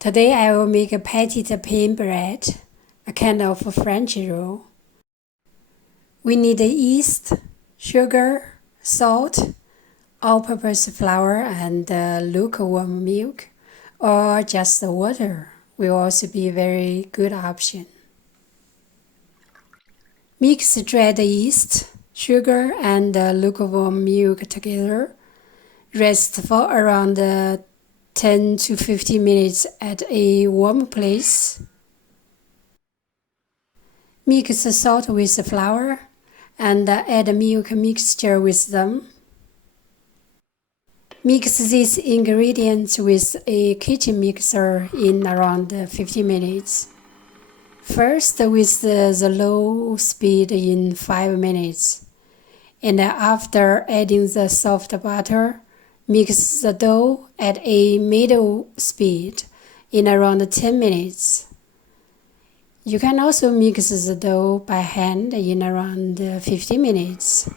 Today I will make a Petits Pain bread, a kind of French roll. We need yeast, sugar, salt, all-purpose flour, and lukewarm milk, or just water will also be a very good option. Mix dried yeast, sugar, and lukewarm milk together. Rest for around 10 to 15 minutes at a warm place. Mix the salt with the flour and add milk mixture with them. Mix these ingredients with a kitchen mixer in around 15 minutes. First with the low speed in 5 minutes, and after adding the soft butter, mix the dough at a middle speed in around 10 minutes. You can also mix the dough by hand in around 15 minutes.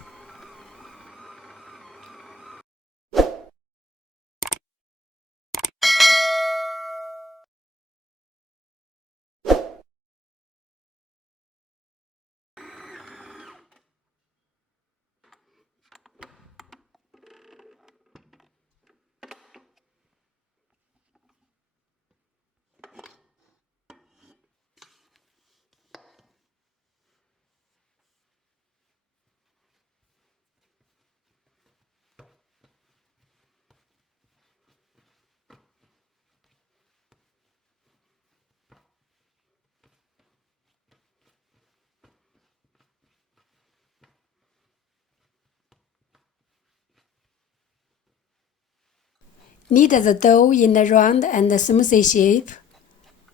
Knead the dough in a round and smoothie shape.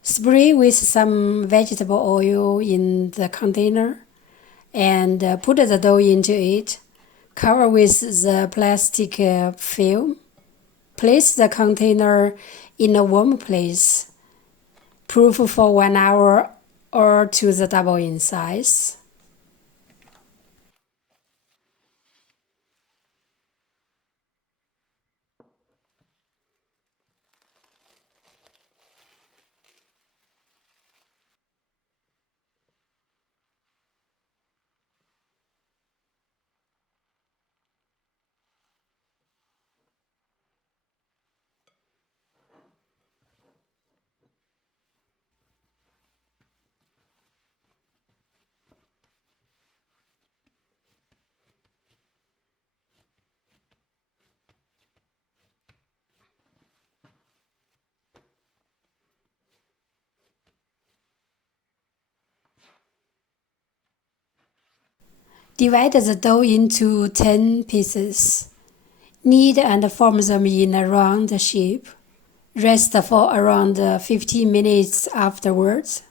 Spray with some vegetable oil in the container and put the dough into it. Cover with the plastic film. Place the container in a warm place. Proof for 1 hour or to the double in size. Divide the dough into 10 pieces. Knead and form them in a round shape. Rest for around 15 minutes afterwards.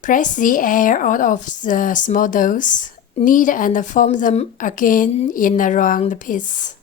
Press the air out of the small doughs. Knead and form them again in a round piece.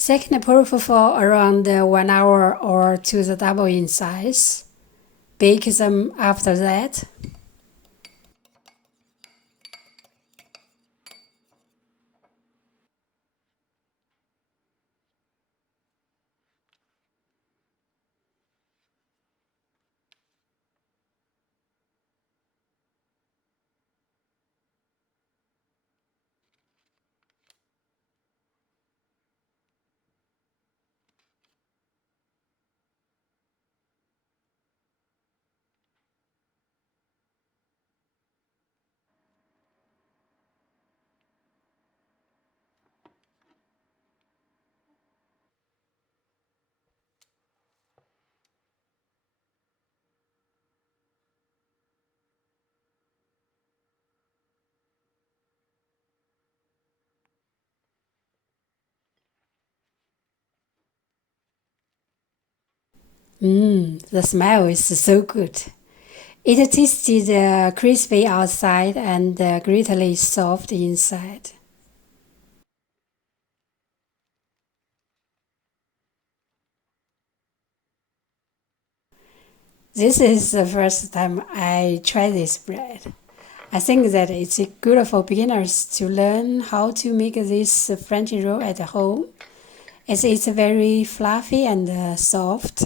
Second proof for around 1 hour or to the double in size. Bake them after that. The smell is so good. It tasted crispy outside and greatly soft inside. This is the first time I try this bread. I think that it's good for beginners to learn how to make this French roll at home, as it's very fluffy and soft.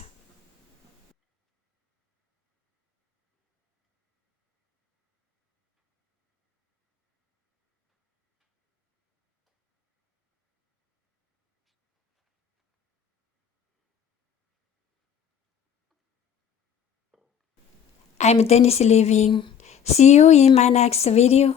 I'm DanishLiving. See you in my next video.